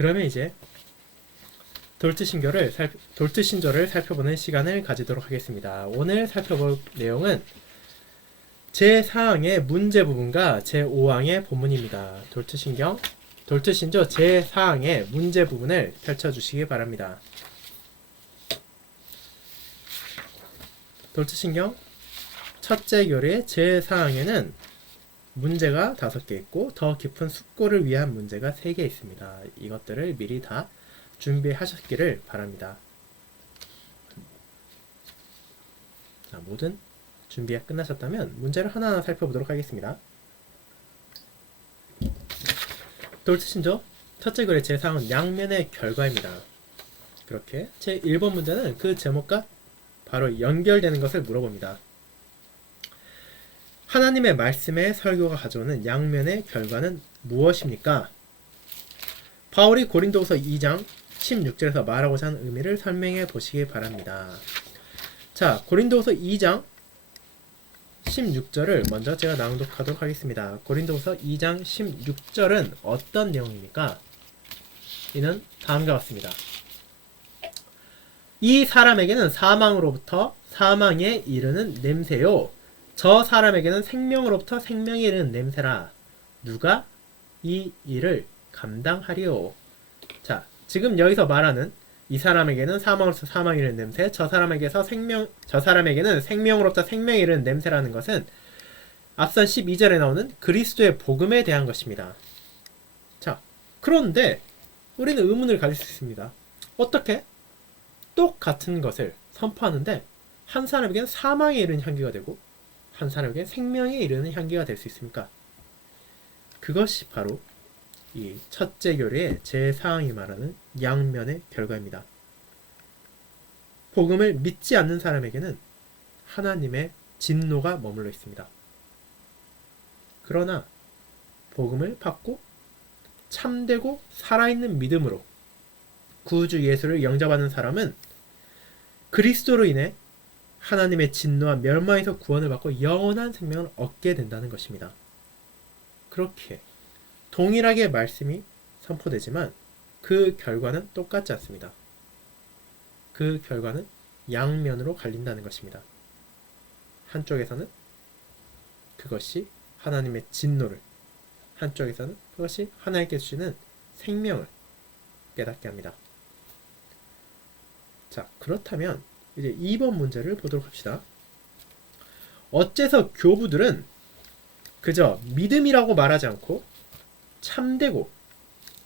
그러면 이제 돌트 신조를 살펴보는 시간을 가지도록 하겠습니다. 오늘 살펴볼 내용은 제4항의 문제 부분과 제5항의 본문입니다. 돌트 신조 제4항의 문제 부분을 펼쳐주시기 바랍니다. 돌트 신경 첫째 교리 제4항에는 문제가 5개 있고 더 깊은 숙고를 위한 문제가 3개 있습니다. 이것들을 미리 다 준비하셨기를 바랍니다. 자, 모든 준비가 끝나셨다면 문제를 하나하나 살펴보도록 하겠습니다. 돌트 신조 첫째 글의 제4항은 양면의 결과입니다. 그렇게 제1번 문제는 그 제목과 바로 연결되는 것을 물어봅니다. 하나님의 말씀의 설교가 가져오는 양면의 결과는 무엇입니까? 바울이 고린도후서 2장 16절에서 말하고자 하는 의미를 설명해 보시기 바랍니다. 자, 고린도후서 2장 16절을 먼저 제가 낭독하도록 하겠습니다. 고린도후서 2장 16절은 어떤 내용입니까? 이는 다음과 같습니다. 이 사람에게는 사망으로부터 사망에 이르는 냄새요, 저 사람에게는 생명으로부터 생명에 이르는 냄새라. 누가 이 일을 감당하리요? 자, 지금 여기서 말하는 이 사람에게는 사망으로부터 사망에 이르는 냄새, 저 사람에게는 생명으로부터 생명에 이르는 냄새라는 것은 앞선 12절에 나오는 그리스도의 복음에 대한 것입니다. 자, 그런데 우리는 의문을 가질 수 있습니다. 어떻게 똑같은 것을 선포하는데 한 사람에게는 사망에 이르는 향기가 되고 한 사람에게 생명에 이르는 향기가 될 수 있습니까? 그것이 바로 이 첫째 교리의 제4항이 말하는 양면의 결과입니다. 복음을 믿지 않는 사람에게는 하나님의 진노가 머물러 있습니다. 그러나 복음을 받고 참되고 살아있는 믿음으로 구주 예수를 영접하는 사람은 그리스도로 인해 하나님의 진노와 멸망에서 구원을 받고 영원한 생명을 얻게 된다는 것입니다. 그렇게 동일하게 말씀이 선포되지만 그 결과는 똑같지 않습니다. 그 결과는 양면으로 갈린다는 것입니다. 한쪽에서는 그것이 하나님의 진노를, 한쪽에서는 그것이 하나님께 주시는 생명을 깨닫게 합니다. 자, 그렇다면 이제 2번 문제를 보도록 합시다. 어째서 교부들은 그저 믿음이라고 말하지 않고 참되고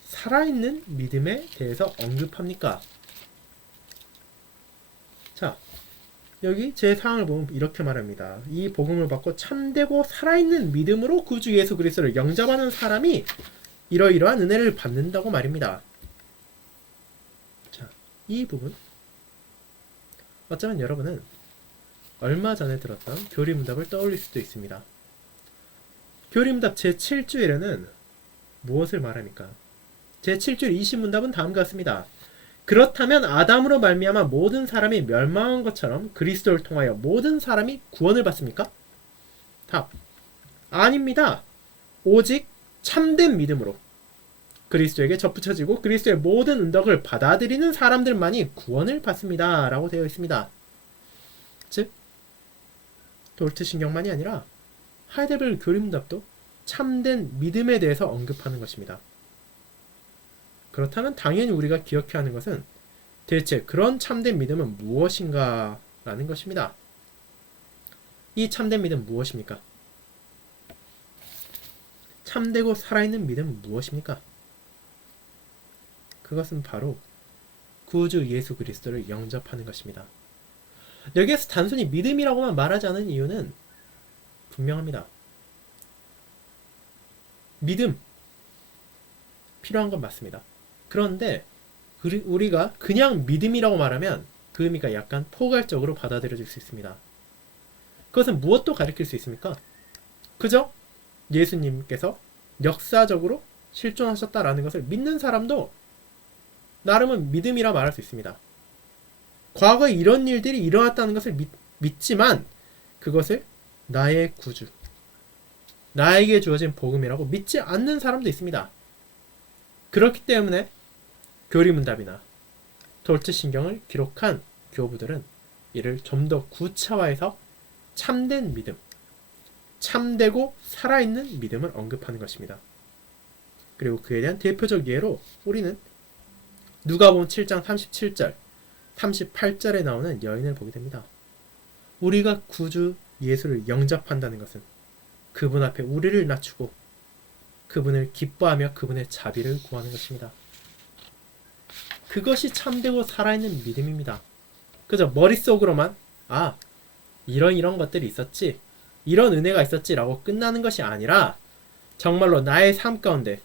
살아있는 믿음에 대해서 언급합니까? 자, 여기 제 사항을 보면 이렇게 말합니다. 이 복음을 받고 참되고 살아있는 믿음으로 구주 예수 그리스도를 영접하는 사람이 이러이러한 은혜를 받는다고 말입니다. 자, 이 부분 어쩌면 여러분은 얼마 전에 들었던 교리문답을 떠올릴 수도 있습니다. 교리문답 제7주일에는 무엇을 말합니까? 제7주일 20문답은 다음과 같습니다. 그렇다면 아담으로 말미암아 모든 사람이 멸망한 것처럼 그리스도를 통하여 모든 사람이 구원을 받습니까? 답. 아닙니다. 오직 참된 믿음으로 그리스도에게 접붙여지고 그리스도의 모든 은덕을 받아들이는 사람들만이 구원을 받습니다. 라고 되어 있습니다. 즉, 돌트 신경만이 아니라 하이델베르 교리문답도 참된 믿음에 대해서 언급하는 것입니다. 그렇다면 당연히 우리가 기억해야 하는 것은 대체 그런 참된 믿음은 무엇인가 라는 것입니다. 이 참된 믿음은 무엇입니까? 참되고 살아있는 믿음은 무엇입니까? 그것은 바로 구주 예수 그리스도를 영접하는 것입니다. 여기에서 단순히 믿음이라고만 말하지 않은 이유는 분명합니다. 믿음 필요한 건 맞습니다. 그런데 우리가 그냥 믿음이라고 말하면 그 의미가 약간 포괄적으로 받아들여질 수 있습니다. 그것은 무엇도 가리킬 수 있습니까? 그저 예수님께서 역사적으로 실존하셨다라는 것을 믿는 사람도 나름은 믿음이라 말할 수 있습니다. 과거에 이런 일들이 일어났다는 것을 믿지만 그것을 나의 구주, 나에게 주어진 복음이라고 믿지 않는 사람도 있습니다. 그렇기 때문에 교리문답이나 돌체신경을 기록한 교부들은 이를 좀 더 구체화해서 참된 믿음, 참되고 살아있는 믿음을 언급하는 것입니다. 그리고 그에 대한 대표적 예로 우리는 누가복음 7장 37절, 38절에 나오는 여인을 보게 됩니다. 우리가 구주 예수를 영접한다는 것은 그분 앞에 우리를 낮추고 그분을 기뻐하며 그분의 자비를 구하는 것입니다. 그것이 참되고 살아있는 믿음입니다. 그저 머릿속으로만 이런 것들이 있었지, 이런 은혜가 있었지 라고 끝나는 것이 아니라 정말로 나의 삶 가운데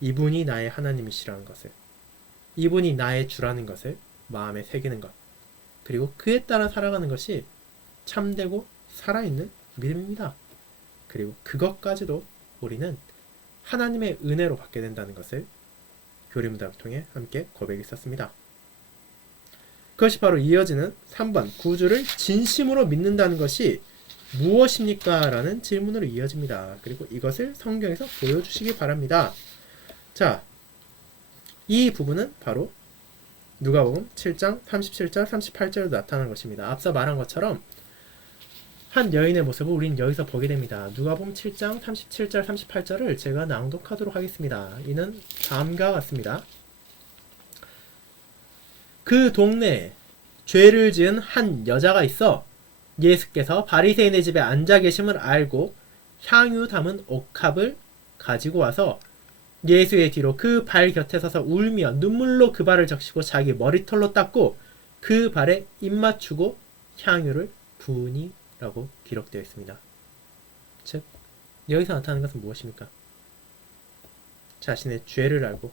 이분이 나의 하나님이시라는 것을, 이분이 나의 주라는 것을 마음에 새기는 것, 그리고 그에 따라 살아가는 것이 참되고 살아있는 믿음입니다. 그리고 그것까지도 우리는 하나님의 은혜로 받게 된다는 것을 교리문답을 통해 함께 고백했었습니다. 그것이 바로 이어지는 3번 구주를 진심으로 믿는다는 것이 무엇입니까? 라는 질문으로 이어집니다. 그리고 이것을 성경에서 보여주시기 바랍니다. 자, 이 부분은 바로 누가복음 7장 37절 38절로 나타난 것입니다. 앞서 말한 것처럼 한 여인의 모습을 우리는 여기서 보게 됩니다. 누가복음 7장 37절 38절을 제가 낭독하도록 하겠습니다. 이는 다음과 같습니다. 그 동네에 죄를 지은 한 여자가 있어 예수께서 바리새인의 집에 앉아 계심을 알고 향유 담은 옥합을 가지고 와서 예수의 뒤로 그 발 곁에 서서 울며 눈물로 그 발을 적시고 자기 머리털로 닦고 그 발에 입 맞추고 향유를 부으니 라고 기록되어 있습니다. 즉 여기서 나타나는 것은 무엇입니까? 자신의 죄를 알고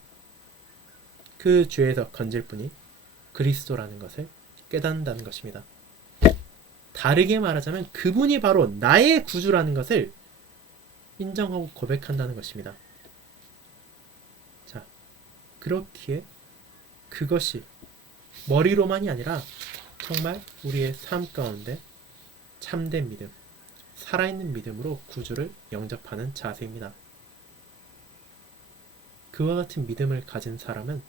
그 죄에서 건질 분이 그리스도라는 것을 깨닫는다는 것입니다. 다르게 말하자면 그분이 바로 나의 구주라는 것을 인정하고 고백한다는 것입니다. 자, 그렇기에 그것이 머리로만이 아니라 정말 우리의 삶 가운데 참된 믿음, 살아있는 믿음으로 구주를 영접하는 자세입니다. 그와 같은 믿음을 가진 사람은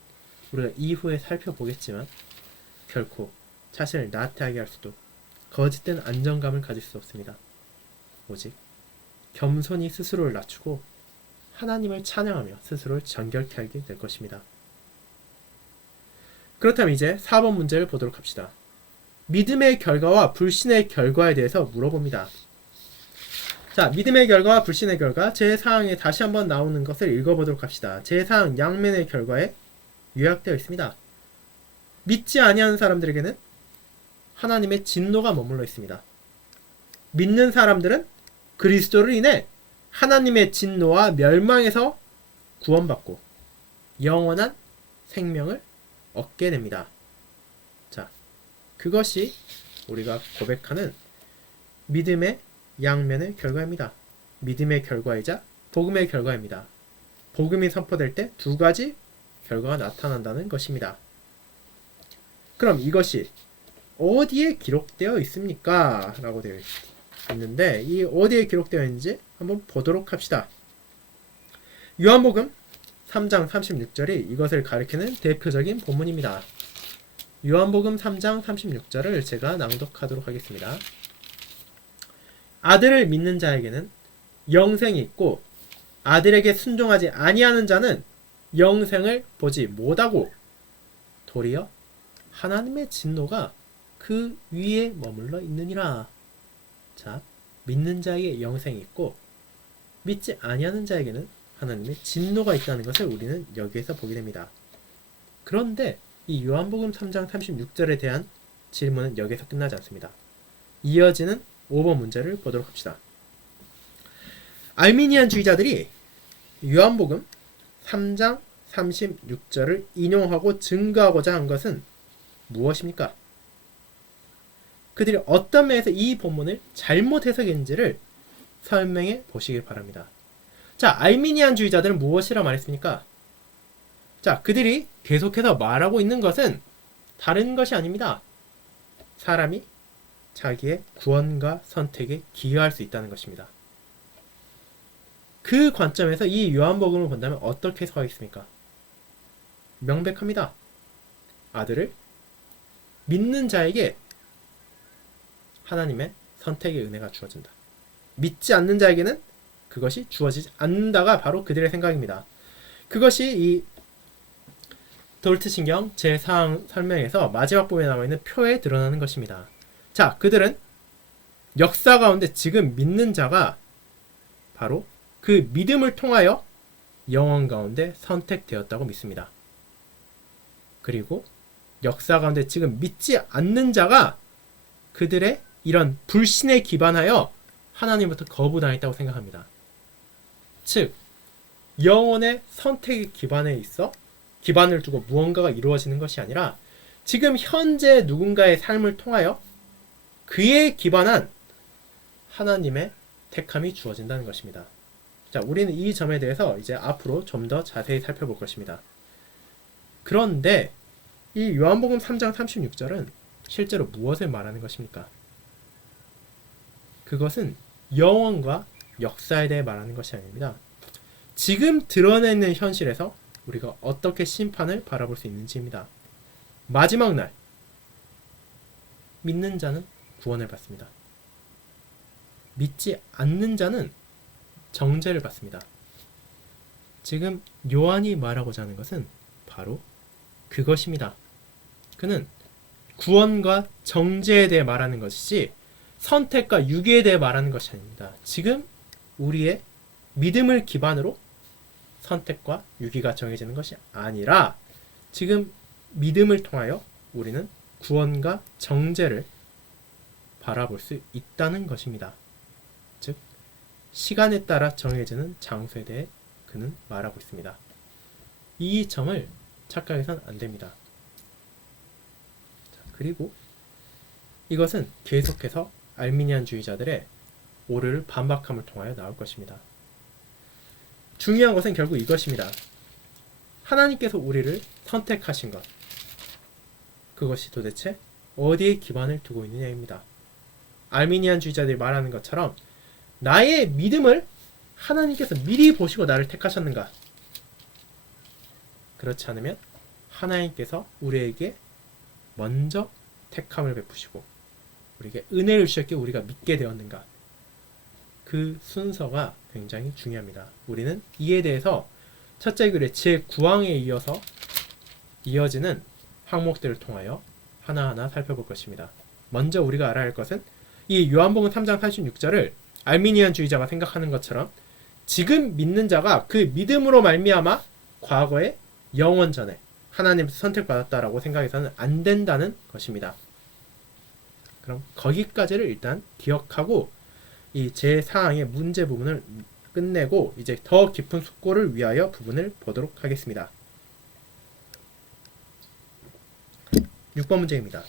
우리가 이후에 살펴보겠지만 결코 자신을 나태하게 할 수도 거짓된 안정감을 가질 수 없습니다. 오직 겸손히 스스로를 낮추고 하나님을 찬양하며 스스로를 정결케 하게 될 것입니다. 그렇다면 이제 4번 문제를 보도록 합시다. 믿음의 결과와 불신의 결과에 대해서 물어봅니다. 자, 믿음의 결과와 불신의 결과 제4항에 다시 한번 나오는 것을 읽어보도록 합시다. 제4항 양면의 결과에 요약되어 있습니다. 믿지 아니하는 사람들에게는 하나님의 진노가 머물러 있습니다. 믿는 사람들은 그리스도를 인해 하나님의 진노와 멸망에서 구원받고 영원한 생명을 얻게 됩니다. 자, 그것이 우리가 고백하는 믿음의 양면의 결과입니다. 믿음의 결과이자 복음의 결과입니다. 복음이 선포될 때 두 가지 결과가 나타난다는 것입니다. 그럼 이것이 어디에 기록되어 있습니까? 라고 되어 있는데 이 어디에 기록되어 있는지 한번 보도록 합시다. 요한복음 3장 36절이 이것을 가리키는 대표적인 본문입니다. 요한복음 3장 36절을 제가 낭독하도록 하겠습니다. 아들을 믿는 자에게는 영생이 있고 아들에게 순종하지 아니하는 자는 영생을 보지 못하고 도리어 하나님의 진노가 그 위에 머물러 있느니라. 자, 믿는 자에게 영생이 있고 믿지 아니하는 자에게는 하나님의 진노가 있다는 것을 우리는 여기에서 보게 됩니다. 그런데 이 요한복음 3장 36절에 대한 질문은 여기서 끝나지 않습니다. 이어지는 5번 문제를 보도록 합시다. 알미니안주의자들이 요한복음 3장 36절을 인용하고 증거하고자 한 것은 무엇입니까? 그들이 어떤 면에서 이 본문을 잘못 해석했는지를 설명해 보시길 바랍니다. 자, 알미니안주의자들은 무엇이라 말했습니까? 자, 그들이 계속해서 말하고 있는 것은 다른 것이 아닙니다. 사람이 자기의 구원과 선택에 기여할 수 있다는 것입니다. 그 관점에서 이 요한복음을 본다면 어떻게 해석하겠습니까? 명백합니다. 아들을 믿는 자에게 하나님의 선택의 은혜가 주어진다. 믿지 않는 자에게는 그것이 주어지지 않는다가 바로 그들의 생각입니다. 그것이 이 도르트신경 제4항 설명에서 마지막 부분에 나와 있는 표에 드러나는 것입니다. 자, 그들은 역사 가운데 지금 믿는 자가 바로 그 믿음을 통하여 영원 가운데 선택되었다고 믿습니다. 그리고 역사 가운데 지금 믿지 않는 자가 그들의 이런 불신에 기반하여 하나님부터 거부당했다고 생각합니다. 즉, 영혼의 선택의 기반에 있어 기반을 두고 무언가가 이루어지는 것이 아니라 지금 현재 누군가의 삶을 통하여 그에 기반한 하나님의 택함이 주어진다는 것입니다. 자, 우리는 이 점에 대해서 이제 앞으로 좀 더 자세히 살펴볼 것입니다. 그런데 이 요한복음 3장 36절은 실제로 무엇을 말하는 것입니까? 그것은 영원과 역사에 대해 말하는 것이 아닙니다. 지금 드러내는 현실에서 우리가 어떻게 심판을 바라볼 수 있는지입니다. 마지막 날 믿는 자는 구원을 받습니다. 믿지 않는 자는 정죄를 받습니다. 지금 요한이 말하고자 하는 것은 바로 그것입니다. 그는 구원과 정죄에 대해 말하는 것이지 선택과 유기에 대해 말하는 것이 아닙니다. 지금 우리의 믿음을 기반으로 선택과 유기가 정해지는 것이 아니라 지금 믿음을 통하여 우리는 구원과 정죄를 바라볼 수 있다는 것입니다. 즉, 시간에 따라 정해지는 장소에 대해 그는 말하고 있습니다. 이 점을 착각해서는 안 됩니다. 자, 그리고 이것은 계속해서 알미니안주의자들의 오류를 반박함을 통하여 나올 것입니다. 중요한 것은 결국 이것입니다. 하나님께서 우리를 선택하신 것, 그것이 도대체 어디에 기반을 두고 있느냐입니다. 알미니안주의자들이 말하는 것처럼 나의 믿음을 하나님께서 미리 보시고 나를 택하셨는가? 그렇지 않으면 하나님께서 우리에게 먼저 택함을 베푸시고 우리에게 은혜를 주셨기에 우리가 믿게 되었는가? 그 순서가 굉장히 중요합니다. 우리는 이에 대해서 첫째 글의 제9항에 이어서 이어지는 항목들을 통하여 하나하나 살펴볼 것입니다. 먼저 우리가 알아야 할 것은 이 요한복음 3장 86절을 알미니안주의자가 생각하는 것처럼 지금 믿는 자가 그 믿음으로 말미암아 과거에 영원 전에 하나님께서 선택받았다라고 생각해서는 안 된다는 것입니다. 그럼 거기까지를 일단 기억하고 이 제4항의 문제 부분을 끝내고 이제 더 깊은 숙고를 위하여 부분을 보도록 하겠습니다. 6번 문제입니다.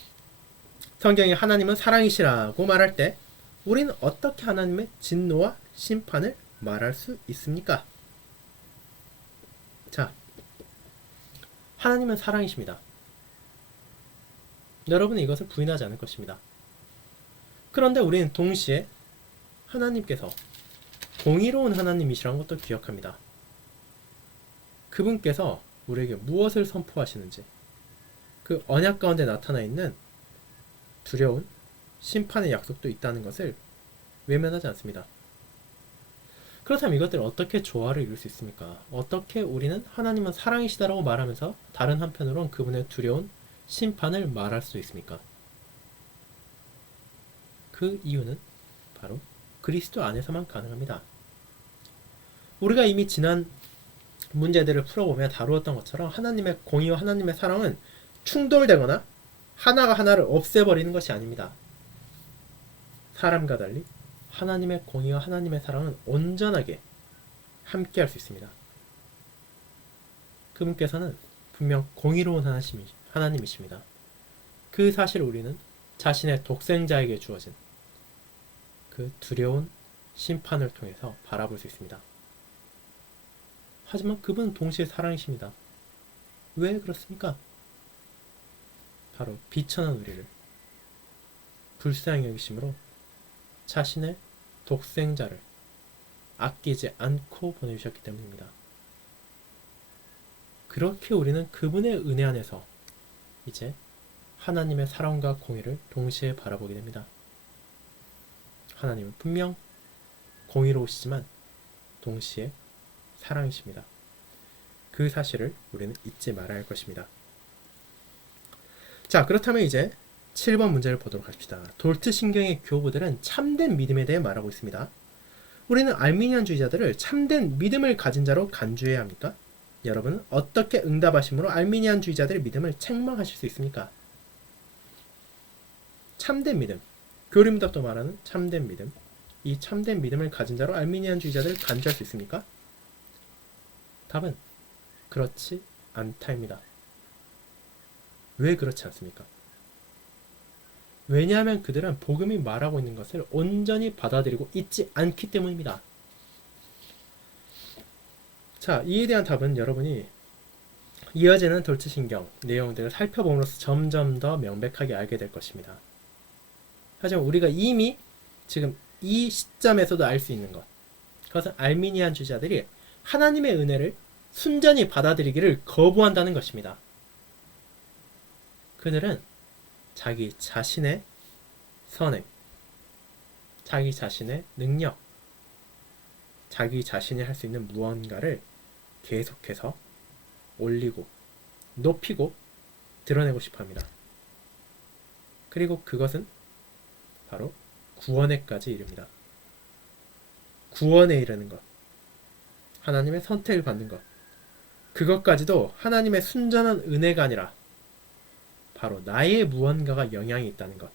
성경이 하나님은 사랑이시라고 말할 때 우리는 어떻게 하나님의 진노와 심판을 말할 수 있습니까? 자, 하나님은 사랑이십니다. 여러분은 이것을 부인하지 않을 것입니다. 그런데 우리는 동시에 하나님께서 공의로운 하나님이시라는 것도 기억합니다. 그분께서 우리에게 무엇을 선포하시는지 그 언약 가운데 나타나 있는 두려운 심판의 약속도 있다는 것을 외면하지 않습니다. 그렇다면 이것들을 어떻게 조화를 이룰 수 있습니까? 어떻게 우리는 하나님은 사랑이시다라고 말하면서 다른 한편으로는 그분의 두려운 심판을 말할 수 있습니까? 그 이유는 바로 그리스도 안에서만 가능합니다. 우리가 이미 지난 문제들을 풀어보며 다루었던 것처럼 하나님의 공의와 하나님의 사랑은 충돌되거나 하나가 하나를 없애버리는 것이 아닙니다. 사람과 달리 하나님의 공의와 하나님의 사랑은 온전하게 함께할 수 있습니다. 그분께서는 분명 공의로운 하나님이십니다. 그 사실을 우리는 자신의 독생자에게 주어진 그 두려운 심판을 통해서 바라볼 수 있습니다. 하지만 그분은 동시에 사랑이십니다. 왜 그렇습니까? 바로 비천한 우리를 불쌍히 여기심으로 자신의 독생자를 아끼지 않고 보내주셨기 때문입니다. 그렇게 우리는 그분의 은혜 안에서 이제 하나님의 사랑과 공의를 동시에 바라보게 됩니다. 하나님은 분명 공의로우시지만 동시에 사랑이십니다. 그 사실을 우리는 잊지 말아야 할 것입니다. 자, 그렇다면 이제 7번 문제를 보도록 합시다. 돌트 신경의 교부들은 참된 믿음에 대해 말하고 있습니다. 우리는 알미니안주의자들을 참된 믿음을 가진 자로 간주해야 합니까? 여러분은 어떻게 응답하심으로 알미니안주의자들의 믿음을 책망하실 수 있습니까? 참된 믿음, 교리문답도 말하는 참된 믿음, 이 참된 믿음을 가진 자로 알미니안주의자들을 간주할 수 있습니까? 답은 그렇지 않다입니다. 왜 그렇지 않습니까? 왜냐하면 그들은 복음이 말하고 있는 것을 온전히 받아들이고 있지 않기 때문입니다. 자, 이에 대한 답은 여러분이 이어지는 돌트신경 내용들을 살펴봄으로써 점점 더 명백하게 알게 될 것입니다. 하지만 우리가 이미 지금 이 시점에서도 알 수 있는 것, 그것은 알미니안 주자들이 하나님의 은혜를 순전히 받아들이기를 거부한다는 것입니다. 그들은 자기 자신의 선행, 자기 자신의 능력, 자기 자신이 할 수 있는 무언가를 계속해서 올리고 높이고 드러내고 싶어 합니다. 그리고 그것은 바로 구원에까지 이릅니다. 구원에 이르는 것, 하나님의 선택을 받는 것, 그것까지도 하나님의 순전한 은혜가 아니라 바로 나의 무언가가 영향이 있다는 것,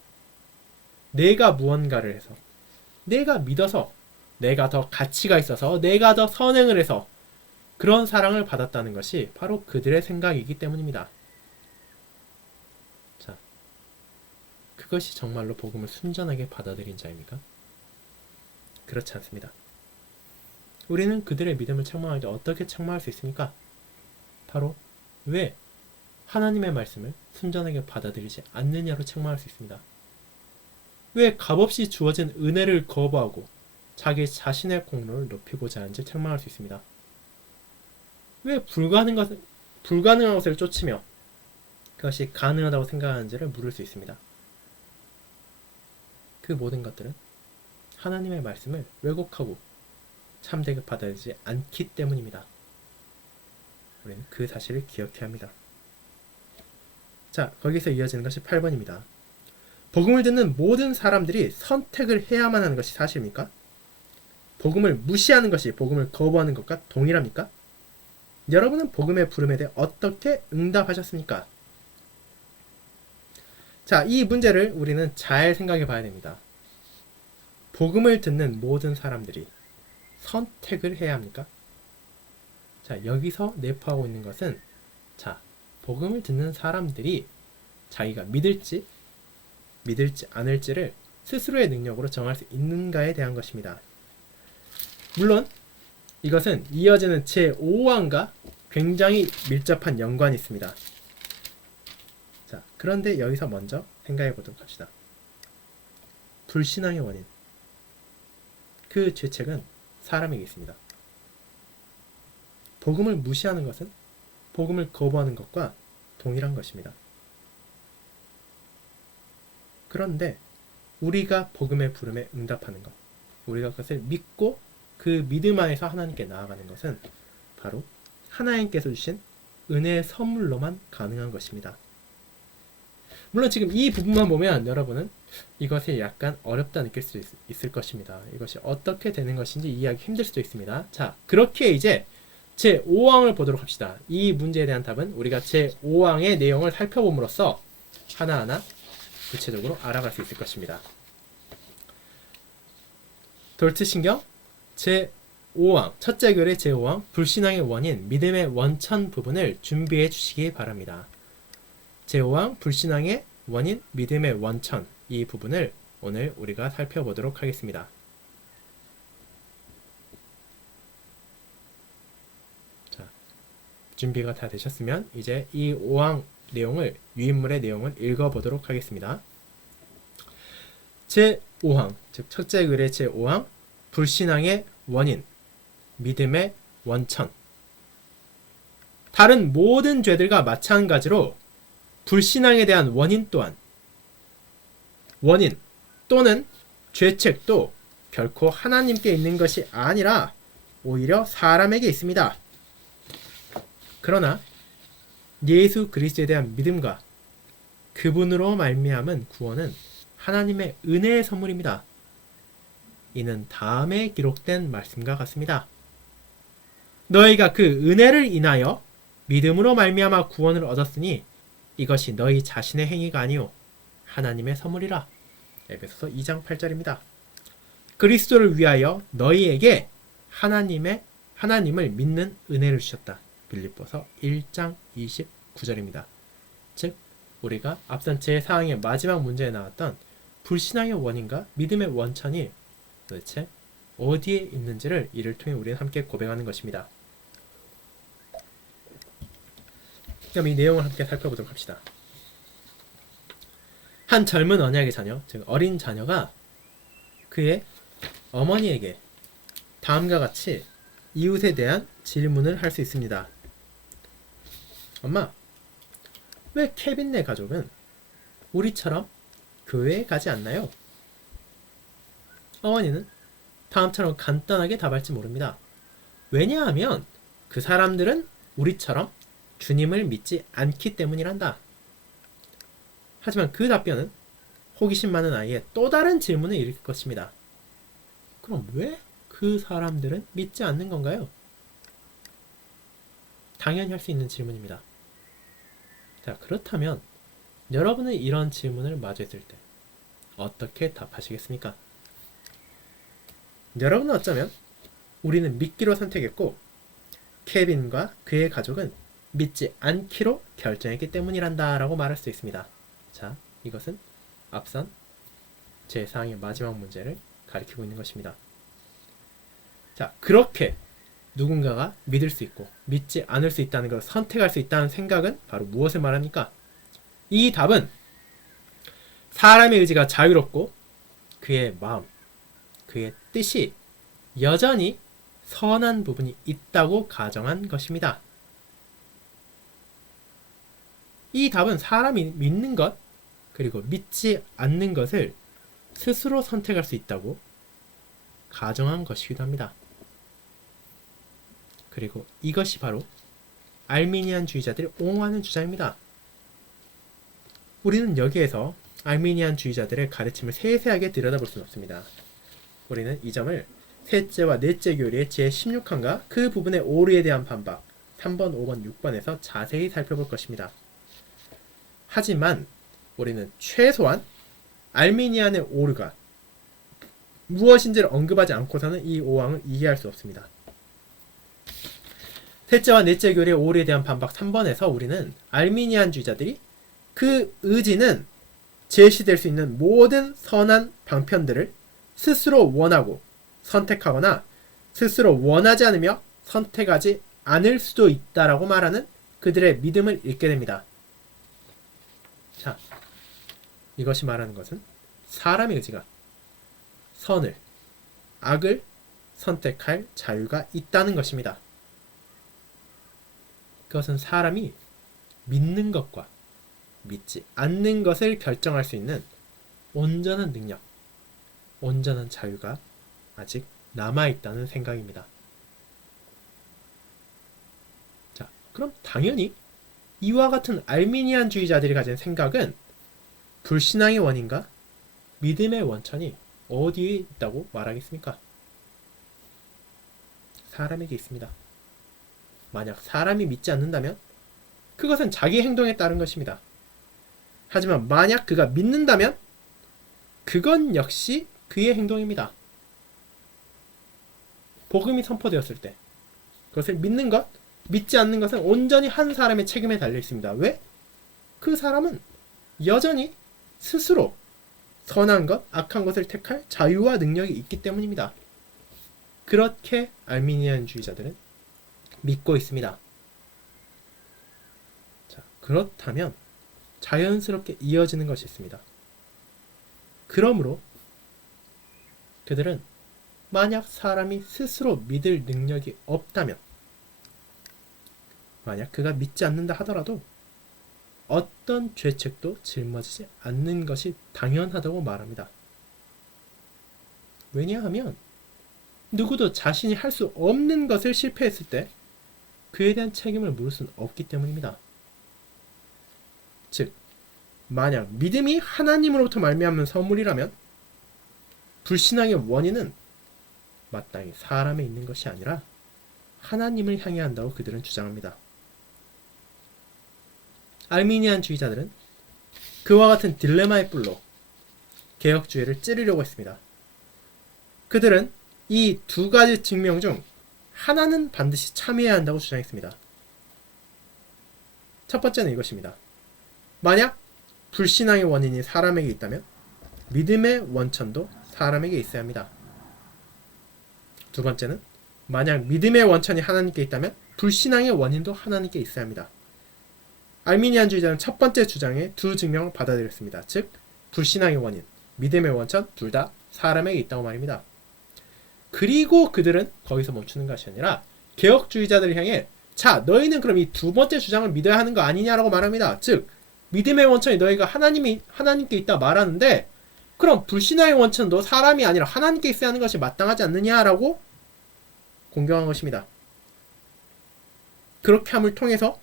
내가 무언가를 해서, 내가 믿어서, 내가 더 가치가 있어서, 내가 더 선행을 해서 그런 사랑을 받았다는 것이 바로 그들의 생각이기 때문입니다. 자, 그것이 정말로 복음을 순전하게 받아들인 자입니까? 그렇지 않습니다. 우리는 그들의 믿음을 책망할 때 어떻게 책망할 수 있습니까? 바로 왜 하나님의 말씀을 순전하게 받아들이지 않느냐로 책망할 수 있습니다. 왜 값없이 주어진 은혜를 거부하고 자기 자신의 공로를 높이고자 하는지 책망할 수 있습니다. 왜 불가능한 것을 쫓으며 그것이 가능하다고 생각하는지를 물을 수 있습니다. 그 모든 것들은 하나님의 말씀을 왜곡하고 참되게 받아들이지 않기 때문입니다. 우리는 그 사실을 기억해야 합니다. 자, 거기서 이어지는 것이 8번입니다. 복음을 듣는 모든 사람들이 선택을 해야만 하는 것이 사실입니까? 복음을 무시하는 것이 복음을 거부하는 것과 동일합니까? 여러분은 복음의 부름에 대해 어떻게 응답하셨습니까? 자, 이 문제를 우리는 잘 생각해 봐야 됩니다. 복음을 듣는 모든 사람들이 선택을 해야 합니까? 자, 여기서 내포하고 있는 것은, 자, 복음을 듣는 사람들이 자기가 믿을지 않을지를 스스로의 능력으로 정할 수 있는가에 대한 것입니다. 물론 이것은 이어지는 제5항과 굉장히 밀접한 연관이 있습니다. 자, 그런데 여기서 먼저 생각해 보도록 합시다. 불신앙의 원인, 그 죄책은 사람에게 있습니다. 복음을 무시하는 것은 복음을 거부하는 것과 동일한 것입니다. 그런데 우리가 복음의 부름에 응답하는 것, 우리가 그것을 믿고 그 믿음 안에서 하나님께 나아가는 것은 바로 하나님께서 주신 은혜의 선물로만 가능한 것입니다. 물론 지금 이 부분만 보면 여러분은 이것이 약간 어렵다 느낄 수 있을 것입니다. 이것이 어떻게 되는 것인지 이해하기 힘들 수도 있습니다. 자, 그렇게 이제 제5항을 보도록 합시다. 이 문제에 대한 답은 우리가 제5항의 내용을 살펴봄으로써 하나하나 구체적으로 알아갈 수 있을 것입니다. 돌트신경 제5항, 첫째 교리 제5항, 불신앙의 원인, 믿음의 원천 부분을 준비해 주시기 바랍니다. 제5항, 불신앙의 원인, 믿음의 원천, 이 부분을 오늘 우리가 살펴보도록 하겠습니다. 자, 준비가 다 되셨으면 이제 이 5항 내용을, 유인물의 내용을 읽어보도록 하겠습니다. 제5항, 즉 첫째 글의 제5항, 불신앙의 원인, 믿음의 원천. 다른 모든 죄들과 마찬가지로 불신앙에 대한 원인 또한 원인 또는 죄책도 결코 하나님께 있는 것이 아니라 오히려 사람에게 있습니다. 그러나 예수 그리스도에 대한 믿음과 그분으로 말미암은 구원은 하나님의 은혜의 선물입니다. 이는 다음에 기록된 말씀과 같습니다. 너희가 그 은혜를 인하여 믿음으로 말미암아 구원을 얻었으니 이것이 너희 자신의 행위가 아니요 하나님의 선물이라. 에베소서 2장 8절입니다. 그리스도를 위하여 너희에게 하나님을 믿는 은혜를 주셨다. 빌립보서 1장 29절입니다. 즉 우리가 앞선 제4항의 마지막 문제에 나왔던 불신앙의 원인과 믿음의 원천이 도대체 어디에 있는지를 이를 통해 우리는 함께 고백하는 것입니다. 그럼 이 내용을 함께 살펴보도록 합시다. 한 젊은 언약의 자녀, 즉 어린 자녀가 그의 어머니에게 다음과 같이 이웃에 대한 질문을 할 수 있습니다. 엄마, 왜 케빈네 가족은 우리처럼 교회에 가지 않나요? 어머니는 다음처럼 간단하게 답할지 모릅니다. 왜냐하면 그 사람들은 우리처럼 주님을 믿지 않기 때문이란다. 하지만 그 답변은 호기심 많은 아이의 또 다른 질문을 일으킬 것입니다. 그럼 왜 그 사람들은 믿지 않는 건가요? 당연히 할 수 있는 질문입니다. 자, 그렇다면 여러분은 이런 질문을 마주했을 때 어떻게 답하시겠습니까? 여러분은 어쩌면 우리는 믿기로 선택했고 케빈과 그의 가족은 믿지 않기로 결정했기 때문이란다 라고 말할 수 있습니다. 자, 이것은 앞선 제4항의 마지막 문제를 가리키고 있는 것입니다. 자, 그렇게 누군가가 믿을 수 있고 믿지 않을 수 있다는 것을 선택할 수 있다는 생각은 바로 무엇을 말합니까? 이 답은 사람의 의지가 자유롭고 그의 마음, 그의 뜻이 여전히 선한 부분이 있다고 가정한 것입니다. 이 답은 사람이 믿는 것 그리고 믿지 않는 것을 스스로 선택할 수 있다고 가정한 것이기도 합니다. 그리고 이것이 바로 알미니안주의자들이 옹호하는 주장입니다. 우리는 여기에서 알미니안주의자들의 가르침을 세세하게 들여다볼 수는 없습니다. 우리는 이 점을 셋째와 넷째 교리의 제16항과 그 부분의 오류에 대한 반박 3번, 5번, 6번에서 자세히 살펴볼 것입니다. 하지만 우리는 최소한 알미니안의 오류가 무엇인지를 언급하지 않고서는 이 5항을 이해할 수 없습니다. 셋째와 넷째 교리의 오류에 대한 반박 3번에서 우리는 알미니안주의자들이 그 의지는 제시될 수 있는 모든 선한 방편들을 스스로 원하고 선택하거나 스스로 원하지 않으며 선택하지 않을 수도 있다라고 말하는 그들의 믿음을 읽게 됩니다. 자, 이것이 말하는 것은 사람의 의지가 선을, 악을 선택할 자유가 있다는 것입니다. 그것은 사람이 믿는 것과 믿지 않는 것을 결정할 수 있는 온전한 능력, 온전한 자유가 아직 남아있다는 생각입니다. 자, 그럼 당연히 이와 같은 알미니안주의자들이 가진 생각은 불신앙의 원인과 믿음의 원천이 어디에 있다고 말하겠습니까? 사람에게 있습니다. 만약 사람이 믿지 않는다면 그것은 자기 행동에 따른 것입니다. 하지만 만약 그가 믿는다면 그건 역시 그의 행동입니다. 복음이 선포되었을 때 그것을 믿는 것, 믿지 않는 것은 온전히 한 사람의 책임에 달려 있습니다. 왜? 그 사람은 여전히 스스로 선한 것, 악한 것을 택할 자유와 능력이 있기 때문입니다. 그렇게 알미니안주의자들은 믿고 있습니다. 자, 그렇다면 자연스럽게 이어지는 것이 있습니다. 그러므로 그들은 만약 사람이 스스로 믿을 능력이 없다면 만약 그가 믿지 않는다 하더라도 어떤 죄책도 짊어지지 않는 것이 당연하다고 말합니다. 왜냐하면 누구도 자신이 할 수 없는 것을 실패했을 때 그에 대한 책임을 물을 수는 없기 때문입니다. 즉, 만약 믿음이 하나님으로부터 말미암은 선물이라면 불신앙의 원인은 마땅히 사람에 있는 것이 아니라 하나님을 향해 한다고 그들은 주장합니다. 알미니안주의자들은 그와 같은 딜레마의 뿔로 개혁주의를 찌르려고 했습니다. 그들은 이 두 가지 증명 중 하나는 반드시 참여해야 한다고 주장했습니다. 첫 번째는 이것입니다. 만약 불신앙의 원인이 사람에게 있다면 믿음의 원천도 사람에게 있어야 합니다. 두 번째는 만약 믿음의 원천이 하나님께 있다면 불신앙의 원인도 하나님께 있어야 합니다. 알미니안주의자는 첫 번째 주장의 두 증명을 받아들였습니다. 즉, 불신앙의 원인, 믿음의 원천 둘 다 사람에게 있다고 말입니다. 그리고 그들은 거기서 멈추는 것이 아니라 개혁주의자들을 향해 자, 너희는 그럼 이 두 번째 주장을 믿어야 하는 거 아니냐라고 말합니다. 즉, 믿음의 원천이 너희가 하나님께 있다 말하는데 그럼 불신앙의 원천도 사람이 아니라 하나님께 있어야 하는 것이 마땅하지 않느냐라고 공경한 것입니다. 그렇게 함을 통해서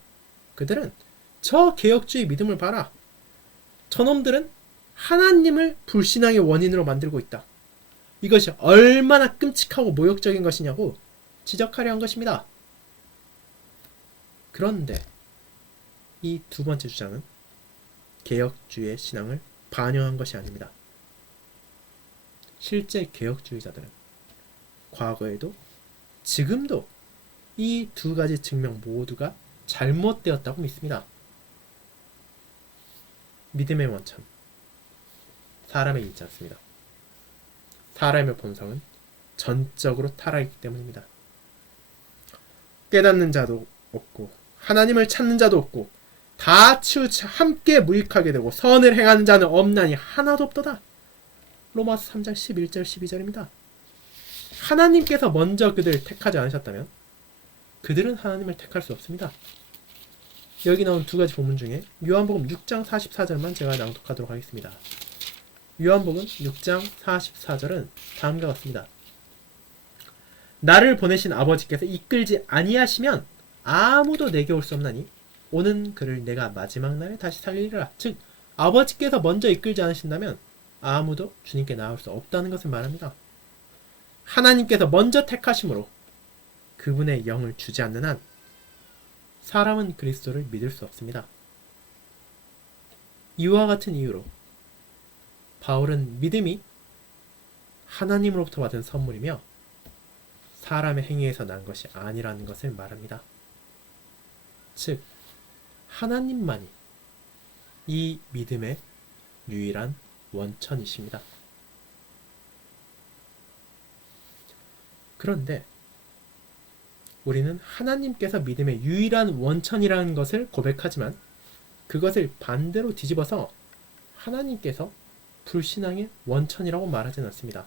그들은 저 개혁주의 믿음을 봐라. 저놈들은 하나님을 불신앙의 원인으로 만들고 있다. 이것이 얼마나 끔찍하고 모욕적인 것이냐고 지적하려 한 것입니다. 그런데 이 두 번째 주장은 개혁주의의 신앙을 반영한 것이 아닙니다. 실제 개혁주의자들은 과거에도 지금도 이 두 가지 증명 모두가 잘못되었다고 믿습니다. 믿음의 원천, 사람에 있지 않습니다. 사람의 본성은 전적으로 타락했기 때문입니다. 깨닫는 자도 없고 하나님을 찾는 자도 없고 다 치우쳐 함께 무익하게 되고 선을 행하는 자는 없나니 하나도 없도다. 로마서 3장 11절 12절입니다. 하나님께서 먼저 그들을 택하지 않으셨다면 그들은 하나님을 택할 수 없습니다. 여기 나온 두 가지 본문 중에 요한복음 6장 44절만 제가 낭독하도록 하겠습니다. 요한복음 6장 44절은 다음과 같습니다. 나를 보내신 아버지께서 이끌지 아니하시면 아무도 내게 올 수 없나니 오는 그를 내가 마지막 날에 다시 살리리라. 즉, 아버지께서 먼저 이끌지 않으신다면 아무도 주님께 나올 수 없다는 것을 말합니다. 하나님께서 먼저 택하심으로 그분의 영을 주지 않는 한 사람은 그리스도를 믿을 수 없습니다. 이와 같은 이유로 바울은 믿음이 하나님으로부터 받은 선물이며 사람의 행위에서 난 것이 아니라는 것을 말합니다. 즉, 하나님만이 이 믿음의 유일한 원천이십니다. 그런데 우리는 하나님께서 믿음의 유일한 원천이라는 것을 고백하지만 그것을 반대로 뒤집어서 하나님께서 불신앙의 원천이라고 말하지는 않습니다.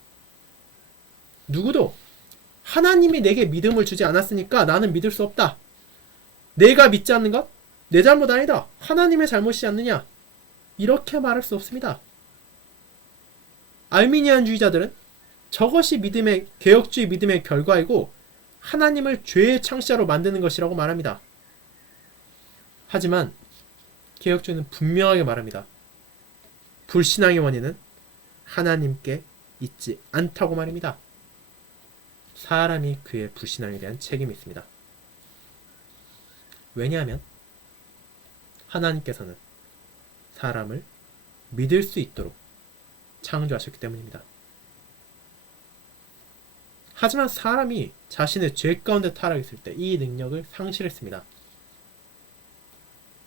누구도 하나님이 내게 믿음을 주지 않았으니까 나는 믿을 수 없다. 내가 믿지 않는 것? 내 잘못 아니다. 하나님의 잘못이지 않느냐? 이렇게 말할 수 없습니다. 알미니안주의자들은 저것이 믿음의 개혁주의 믿음의 결과이고 하나님을 죄의 창시자로 만드는 것이라고 말합니다. 하지만 개혁주의는 분명하게 말합니다. 불신앙의 원인은 하나님께 있지 않다고 말입니다. 사람이 그의 불신앙에 대한 책임이 있습니다. 왜냐하면 하나님께서는 사람을 믿을 수 있도록 창조하셨기 때문입니다. 하지만 사람이 자신의 죄 가운데 타락했을 때 이 능력을 상실했습니다.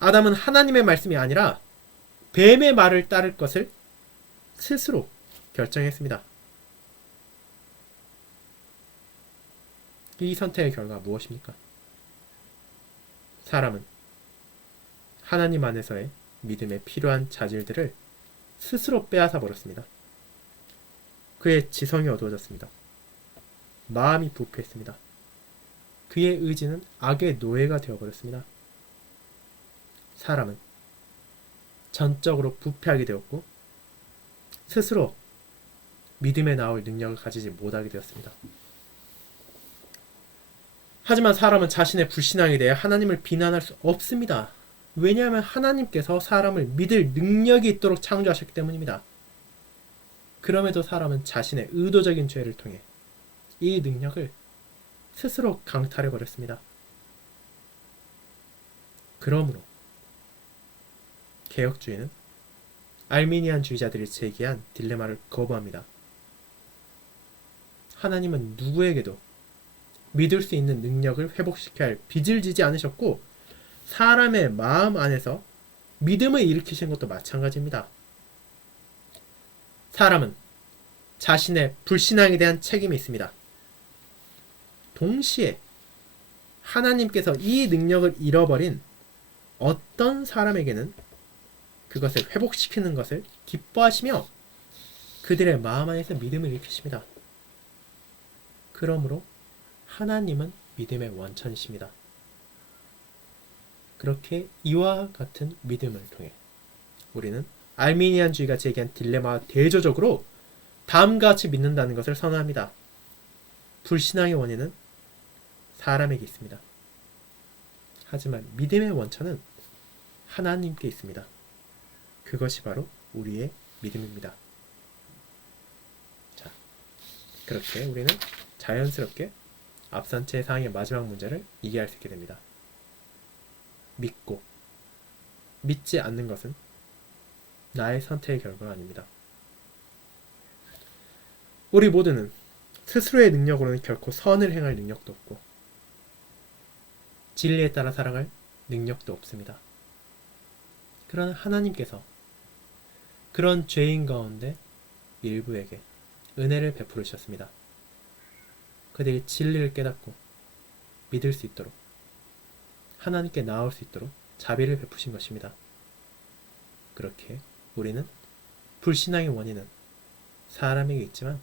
아담은 하나님의 말씀이 아니라 뱀의 말을 따를 것을 스스로 결정했습니다. 이 선택의 결과가 무엇입니까? 사람은 하나님 안에서의 믿음에 필요한 자질들을 스스로 빼앗아 버렸습니다. 그의 지성이 어두워졌습니다. 마음이 부패했습니다. 그의 의지는 악의 노예가 되어버렸습니다. 사람은 전적으로 부패하게 되었고 스스로 믿음에 나올 능력을 가지지 못하게 되었습니다. 하지만 사람은 자신의 불신앙에 대해 하나님을 비난할 수 없습니다. 왜냐하면 하나님께서 사람을 믿을 능력이 있도록 창조하셨기 때문입니다. 그럼에도 사람은 자신의 의도적인 죄를 통해 이 능력을 스스로 강탈해버렸습니다. 그러므로 개혁주의는 알미니안주의자들이 제기한 딜레마를 거부합니다. 하나님은 누구에게도 믿을 수 있는 능력을 회복시켜야 할 빚을 지지 않으셨고 사람의 마음 안에서 믿음을 일으키신 것도 마찬가지입니다. 사람은 자신의 불신앙에 대한 책임이 있습니다. 동시에 하나님께서 이 능력을 잃어버린 어떤 사람에게는 그것을 회복시키는 것을 기뻐하시며 그들의 마음 안에서 믿음을 일으키십니다. 그러므로 하나님은 믿음의 원천이십니다. 그렇게 이와 같은 믿음을 통해 우리는 알미니안주의가 제기한 딜레마와 대조적으로 다음과 같이 믿는다는 것을 선언합니다. 불신앙의 원인은 사람에게 있습니다. 하지만 믿음의 원천은 하나님께 있습니다. 그것이 바로 우리의 믿음입니다. 자, 그렇게 우리는 자연스럽게 앞선 제4항의 마지막 문제를 이해할 수 있게 됩니다. 믿고 믿지 않는 것은 나의 선택의 결과가 아닙니다. 우리 모두는 스스로의 능력으로는 결코 선을 행할 능력도 없고 진리에 따라 살아갈 능력도 없습니다. 그러나 하나님께서 그런 죄인 가운데 일부에게 은혜를 베풀으셨습니다. 그들이 진리를 깨닫고 믿을 수 있도록 하나님께 나아올 수 있도록 자비를 베푸신 것입니다. 그렇게 우리는 불신앙의 원인은 사람에게 있지만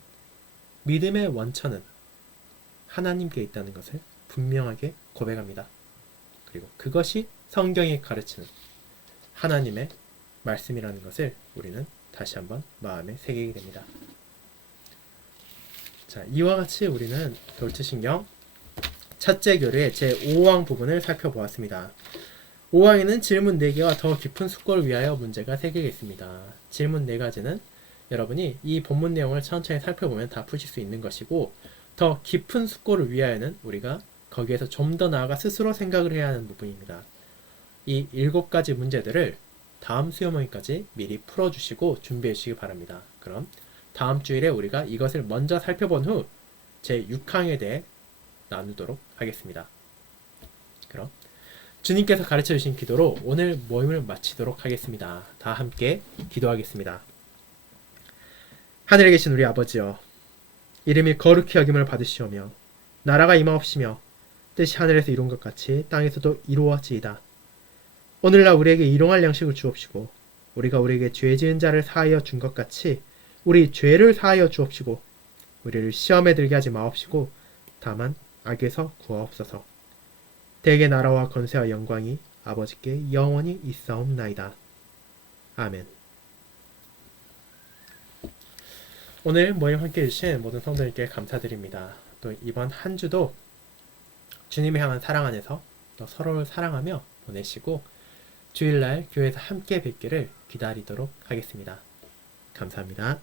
믿음의 원천은 하나님께 있다는 것을 분명하게 고백합니다. 그리고 그것이 성경이 가르치는 하나님의 말씀이라는 것을 우리는 다시 한번 마음에 새기게 됩니다. 자, 이와 같이 우리는 돌트신경 첫째 교류의 제5항 부분을 살펴보았습니다. 5항에는 질문 4개와 더 깊은 숙고를 위하여 문제가 3개가 있습니다. 질문 4가지는 여러분이 이 본문 내용을 천천히 살펴보면 다 푸실 수 있는 것이고 더 깊은 숙고를 위하여는 우리가 거기에서 좀 더 나아가 스스로 생각을 해야 하는 부분입니다. 이 7가지 문제들을 다음 수요모임까지 미리 풀어주시고 준비해 주시기 바랍니다. 그럼 다음 주일에 우리가 이것을 먼저 살펴본 후 제6항에 대해 나누도록 하겠습니다. 그럼 주님께서 가르쳐 주신 기도로 오늘 모임을 마치도록 하겠습니다. 다 함께 기도하겠습니다. 하늘에 계신 우리 아버지여, 이름이 거룩히 여김을 받으시오며 나라가 임하옵시며 뜻이 하늘에서 이룬 것 같이 땅에서도 이루어지이다. 오늘날 우리에게 일용할 양식을 주옵시고 우리가 우리에게 죄 지은 자를 사하여 준 것 같이 우리 죄를 사하여 주옵시고 우리를 시험에 들게 하지 마옵시고 다만 악에서 구하옵소서. 대개 나라와 권세와 영광이 아버지께 영원히 있사옵나이다. 아멘. 오늘 모임 함께 해주신 모든 성도님께 감사드립니다. 또 이번 한 주도 주님을 향한 사랑 안에서 또 서로를 사랑하며 보내시고 주일날 교회에서 함께 뵙기를 기다리도록 하겠습니다. 감사합니다.